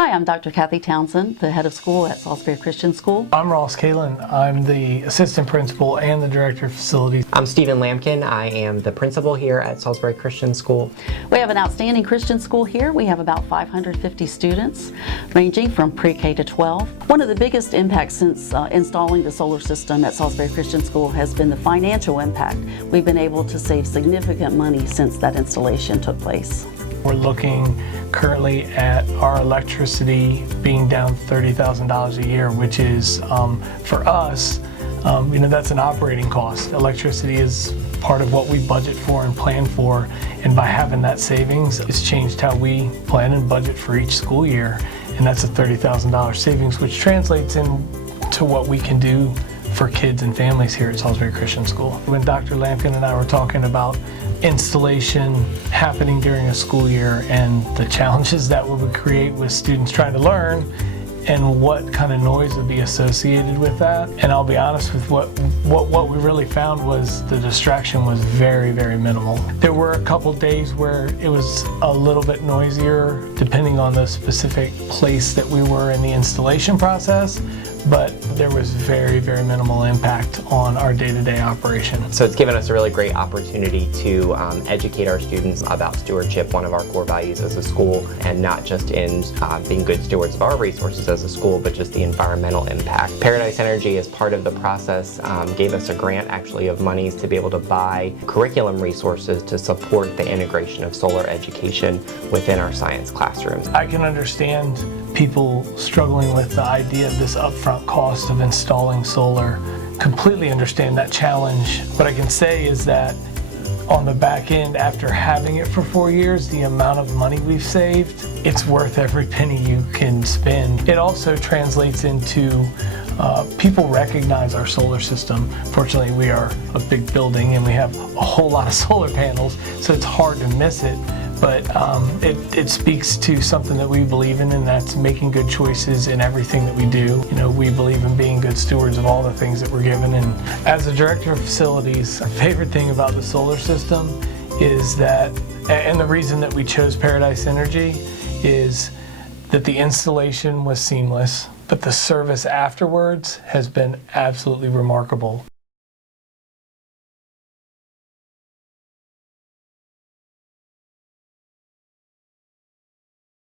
Hi, I'm Dr. Kathy Townsend, the head of school at Salisbury Christian School. I'm Ross Kalin. I'm the assistant principal and the director of facilities. I'm Stephen Lampkin. I am the principal here at Salisbury Christian School. We have an outstanding Christian school here. We have about 550 students, ranging from pre-K to 12. One of the biggest impacts since installing the solar system at Salisbury Christian School has been the financial impact. We've been able to save significant money since that installation took place. We're looking currently at our electricity being down $30,000 a year, which is, for us, that's an operating cost. Electricity is part of what we budget for and plan for, and by having that savings, it's changed how we plan and budget for each school year, and that's a $30,000 savings, which translates into what we can do for kids and families here at Salisbury Christian School. When Dr. Lampkin and I were talking about installation happening during a school year and the challenges that would create with students trying to learn and what kind of noise would be associated with that. And I'll be honest with what we really found was the distraction was very, very minimal. There were a couple days where it was a little bit noisier depending on the specific place that we were in the installation process, but there was very, very minimal impact on our day-to-day operation. So it's given us a really great opportunity to educate our students about stewardship, one of our core values as a school, and not just in being good stewards of our resources as a school, but just the environmental impact. Paradise Energy, as part of the process, gave us a grant actually of monies to be able to buy curriculum resources to support the integration of solar education within our science classrooms. I can understand people struggling with the idea of this upfront cost of installing solar. Completely understand that challenge. What I can say is that on the back end, after having it for 4 years, the amount of money we've saved, it's worth every penny you can spend. It also translates into people recognize our solar system. Fortunately, we are a big building and we have a whole lot of solar panels, so it's hard to miss it. But it speaks to something that we believe in, and that's making good choices in everything that we do. We believe in being good stewards of all the things that we're given. And as a director of facilities, my favorite thing about the solar system is that, and the reason that we chose Paradise Energy is that the installation was seamless, but the service afterwards has been absolutely remarkable.